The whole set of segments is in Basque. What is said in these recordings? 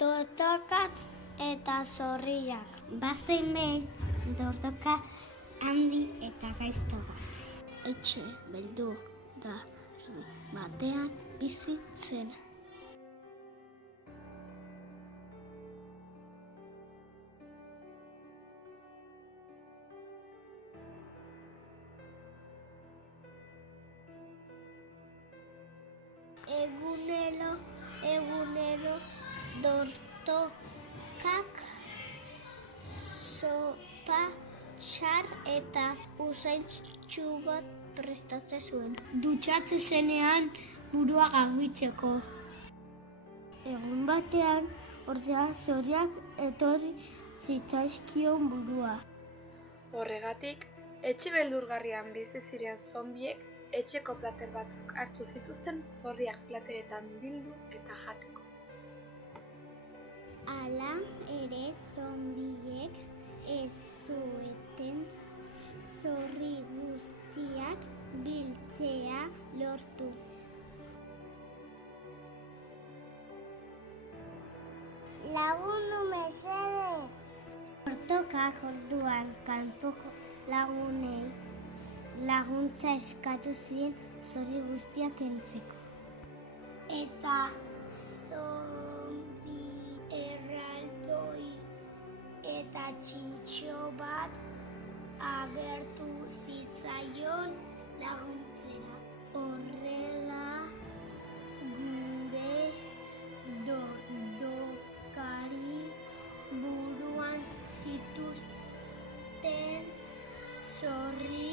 Dortokak eta zorriak. Bazen behin, dortoka handi eta gaizto bat. Etxe beldurgarri batean bizi zen. Egunero dortokak sopa txar eta usaintsu bat prestatzen zuen. Dutxatzen zenean burua garbitzeko. Egun batean, ordea zoriak etorri zitzaizkion burua. Horregatik, etxe beldurgarrian bizi ziren zombiek etxeko plater batzuk hartu zituzten zorriak plateretan bildu eta jateko. Hala ere zombiek ez zuten zorri guztiak biltzea lortu. Lagundu mesedez! Dortokak orduan kanpoko lagunei laguntza eskatu zien zorri guztiak kentzeko. Eta zombi erraldoi eta txintxo bat agertu zitzaion laguntzera. Horrela gure dordokari buruan zituzten zorri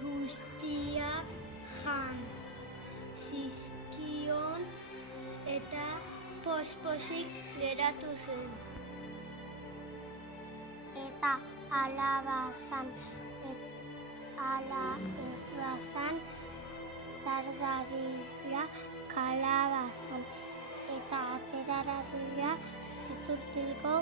guztiak jan zizkion eta pospozik geratu zen. Eta hala bazan, hala ez bazan, zardaria kalabazan eta aterara dira zizurkilko